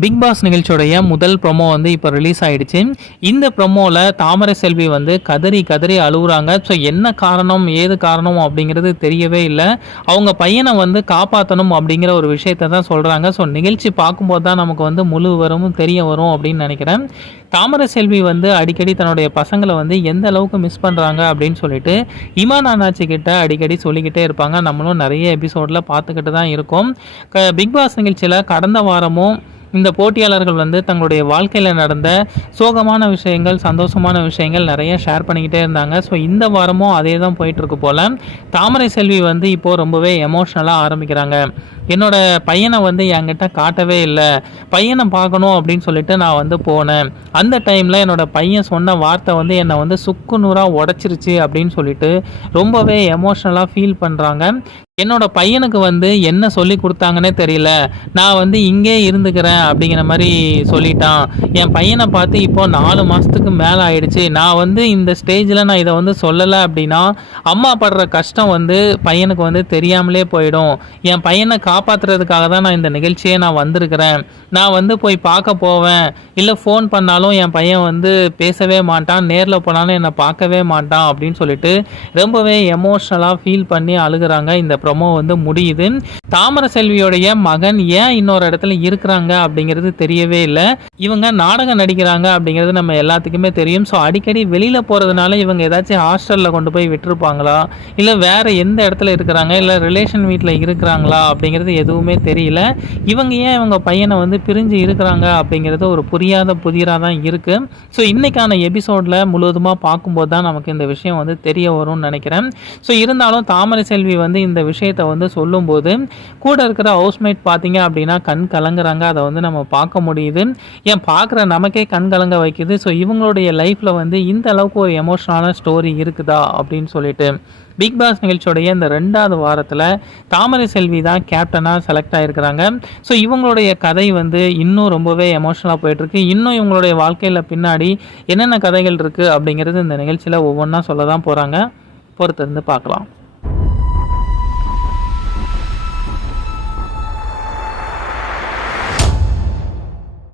Big pass நிகழ்ச்சியோடைய முதல் promo வந்து இப்போ ரிலீஸ் ஆகிடுச்சு இந்த ப்ரொமோவில் தாமரை செல்வி வந்து கதறி கதறி அழுகுறாங்க. ஸோ என்ன காரணம் ஏது காரணம் அப்படிங்கிறது தெரியவே இல்லை. அவங்க பையனை வந்து காப்பாற்றணும் அப்படிங்கிற ஒரு விஷயத்தை தான் சொல்கிறாங்க ஸோ நிகழ்ச்சி பார்க்கும்போது தான் நமக்கு வந்து முழு விவரமும் தெரிய வரும் அப்படின்னு நினைக்கிறேன். தாமரை செல்வி வந்து அடிக்கடி தன்னுடைய பசங்களை வந்து எந்த அளவுக்கு மிஸ் பண்ணுறாங்க அப்படின்னு சொல்லிட்டு இமான் அண்ணாச்சி கிட்ட அடிக்கடி சொல்லிக்கிட்டே இருப்பாங்க. நம்மளும் நிறைய எபிசோடில் பார்த்துக்கிட்டு தான் இருக்கோம். க பிக் பாஸ் நிகழ்ச்சியில் கடந்த வாரமும் இந்த போட்டியாளர்கள் வந்து தங்களுடைய வாழ்க்கையில் நடந்த சோகமான விஷயங்கள் சந்தோஷமான விஷயங்கள் நிறைய ஷேர் பண்ணிக்கிட்டே இருந்தாங்க. ஸோ இந்த வாரமும் அதே தான் போயிட்டுருக்கு போல். தாமரை செல்வி வந்து இப்போது ரொம்பவே எமோஷ்னலாக ஆரம்பிக்கிறாங்க. என்னோட பையனை வந்து என்கிட்ட காட்டவே இல்லை. பையனை பார்க்கணும் அப்படின்னு சொல்லிட்டு நான் வந்து போனேன். அந்த டைமில் என்னோட பையன் சொன்ன வார்த்தை வந்து என்னை வந்து சுக்கு நூறாக உடச்சிருச்சு அப்படின்னு சொல்லிட்டு ரொம்பவே எமோஷ்னலாக ஃபீல் பண்ணுறாங்க என்னோட பையனுக்கு வந்து என்ன சொல்லி கொடுத்தாங்கன்னே தெரியல. நான் வந்து இங்கே இருந்துக்கிறேன் அப்படிங்கிற மாதிரி சொல்லிட்டான். என் பையனை பார்த்து இப்போ நாலு மாதத்துக்கு மேலே ஆயிடுச்சு. நான் வந்து இந்த ஸ்டேஜில் நான் இதை வந்து சொல்லலை அப்படின்னா அம்மா படுற கஷ்டம் வந்து பையனுக்கு வந்து தெரியாமலே போயிடும். என் பையனை காப்பாற்றுறதுக்காக தான் நான் இந்த நிகழ்ச்சியே நான் வந்திருக்கிறேன். நான் வந்து போய் பார்க்க போவேன். இல்லை ஃபோன் பண்ணாலும் என் பையன் வந்து பேசவே மாட்டான். நேரில் போனாலும் என்னை பார்க்கவே மாட்டான் அப்படின்னு சொல்லிட்டு ரொம்பவே எமோஷ்னலாக ஃபீல் பண்ணி அழுகுறாங்க இந்த ப்ரொமோ வந்து முடியுது. தாமர செல்வியோடைய மகன் ஏன் இன்னொரு இடத்துல இருக்கிறாங்க அப்படிங்கிறது தெரியவே இல்லை. இவங்க நாடகம் நடிக்கிறாங்க அப்படிங்கிறது நம்ம எல்லாத்துக்குமே தெரியும். ஸோ அடிக்கடி வெளியில் போகிறதுனால இவங்க ஏதாச்சும் ஹாஸ்டலில் கொண்டு போய் விட்டுருப்பாங்களா? இல்லை வேற எந்த இடத்துல இருக்கிறாங்க? இல்லை ரிலேஷன் வீட்டில் இருக்கிறாங்களா? அப்படிங்கிறது எதுவுமே தெரியல. இவங்க ஏன் இவங்க பையனை வந்து பிரிஞ்சு இருக்கிறாங்க அப்படிங்கிறது ஒரு புரியாத புதிராக தான் இருக்குது ஸோ இன்றைக்கான எபிசோடில் முழுவதுமாக பார்க்கும்போது தான் நமக்கு இந்த விஷயம் வந்து தெரிய வரும்னு நினைக்கிறேன். ஸோ இருந்தாலும் தாமரை செல்வி வந்து இந்த விஷயத்தை வந்து சொல்லும்போது கூட இருக்கிற ஹவுஸ்மேட் பார்த்தீங்க அப்படின்னா கண் கலங்குறாங்க. அதை வந்து நம்ம பார்க்க முடியுது. ஏன் பார்க்குற நமக்கே கண் கலங்க வைக்குது. ஸோ இவங்களுடைய லைஃப்பில் வந்து இந்த அளவுக்கு ஒரு எமோஷனலான ஸ்டோரி இருக்குதா அப்படின்னு சொல்லிட்டு பிக் பாஸ் நிகழ்ச்சியோடைய இந்த ரெண்டாவது வாரத்தில் தாமரை செல்வி தான் கேப்டனாக செலக்ட் ஆகிருக்கிறாங்க ஸோ இவங்களுடைய கதை வந்து இன்னும் ரொம்பவே எமோஷனலாக போயிட்டுருக்கு. இன்னும் இவங்களுடைய வாழ்க்கையில் பின்னாடி என்னென்ன கதைகள் இருக்குது அப்படிங்கிறது இந்த நிகழ்ச்சியில் ஒவ்வொன்றா சொல்ல தான் போகிறாங்க பொறுத்திருந்து பார்க்கலாம்.